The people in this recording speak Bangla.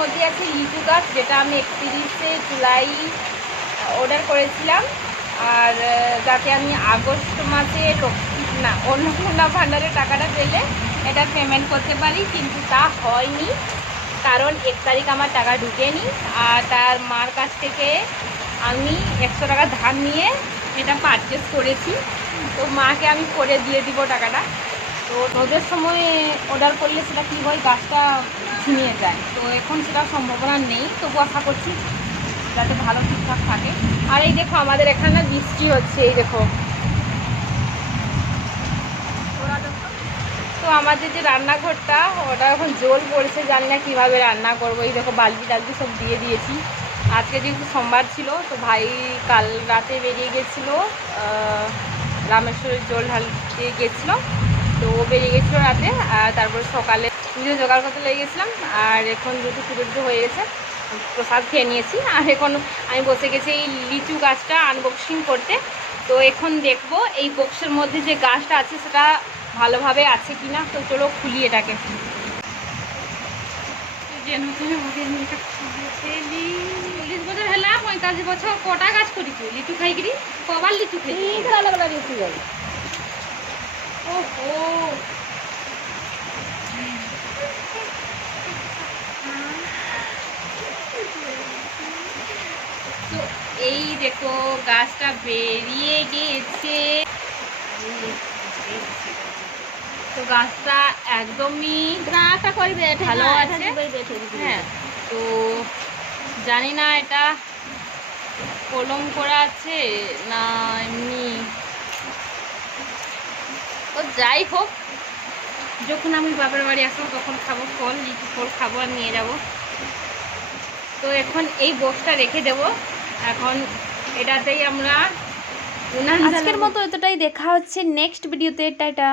মধ্যে আছে লিচু গাছ, যেটা আমি 31শে জুলাই অর্ডার করেছিলাম। আর যাতে আমি আগস্ট মাসে অন্নপূর্ণা ভাণ্ডারের টাকাটা পেলে এটা পেমেন্ট করতে পারি, কিন্তু তা হয়নি। কারণ 1 তারিখ আমার টাকা ঢুকেনি। আর তার মার কাছ থেকে আমি 100 টাকা ধার নিয়ে এটা পারচেস করেছি। তো মাকে আমি করে দিয়ে দিব টাকাটা। তো রোদের সময় অর্ডার করলে সেটা কী হয়, গাছটা ছিনিয়ে যায়। তো এখন সেটা সম্ভাবনা নেই, তবু আশা করছি যাতে ভালো ঠিকঠাক থাকে। আর এই দেখো আমাদের এখানে বৃষ্টি হচ্ছে, এই দেখো। তো আমাদের যে রান্নাঘরটা, ওটা এখন জল পড়েছে, জানি না কীভাবে রান্না করবো। এই দেখো বালতি টালতি সব দিয়ে দিয়েছি। আজকে যেহেতু সোমবার ছিল, তো ভাই কাল রাতে বেরিয়ে গেছিলো, রামেশ্বরের জল ঢালতে গেছিলো। তো ও বেরিয়ে গেছিলো রাতে, আর তারপর সকালে পুজো জোগাড় করতে লেগে গেছিলাম। আর এখন যেহেতু পুজো হয়ে গেছে, প্রসাদ খেয়ে নিয়েছি। আর এখন আমি বসে গেছি এই লিচু গাছটা আনবক্সিং করতে। তো এখন দেখবো এই বক্সের মধ্যে যে গাছটা আছে সেটা ভালোভাবে আছে কিনা। তো চলো খুলি এটাকে। 40 বছর হেলা, 45 বছর কটা গাছ করিছি লিচু খাইকি, কবার লিচু খাই। ওহো, তো এই দেখো গাছটা বেরিয়ে গিয়েছে। তো গাছটা একদমই ভালো আছে। হ্যাঁ, তো জানি না এটা কলম করা আছে না এমনি। তো যাই হোক, যখন আমি বাপের বাড়ি আসবো তখন খাবো ফল, লিচু ফল খাবো আর নিয়ে যাব। তো এখন এই বক্সটা রেখে দেব। এখন এটাতেই আমরা আজকের মতো এতটাই। দেখা হচ্ছে নেক্সট ভিডিওতে। টাটা।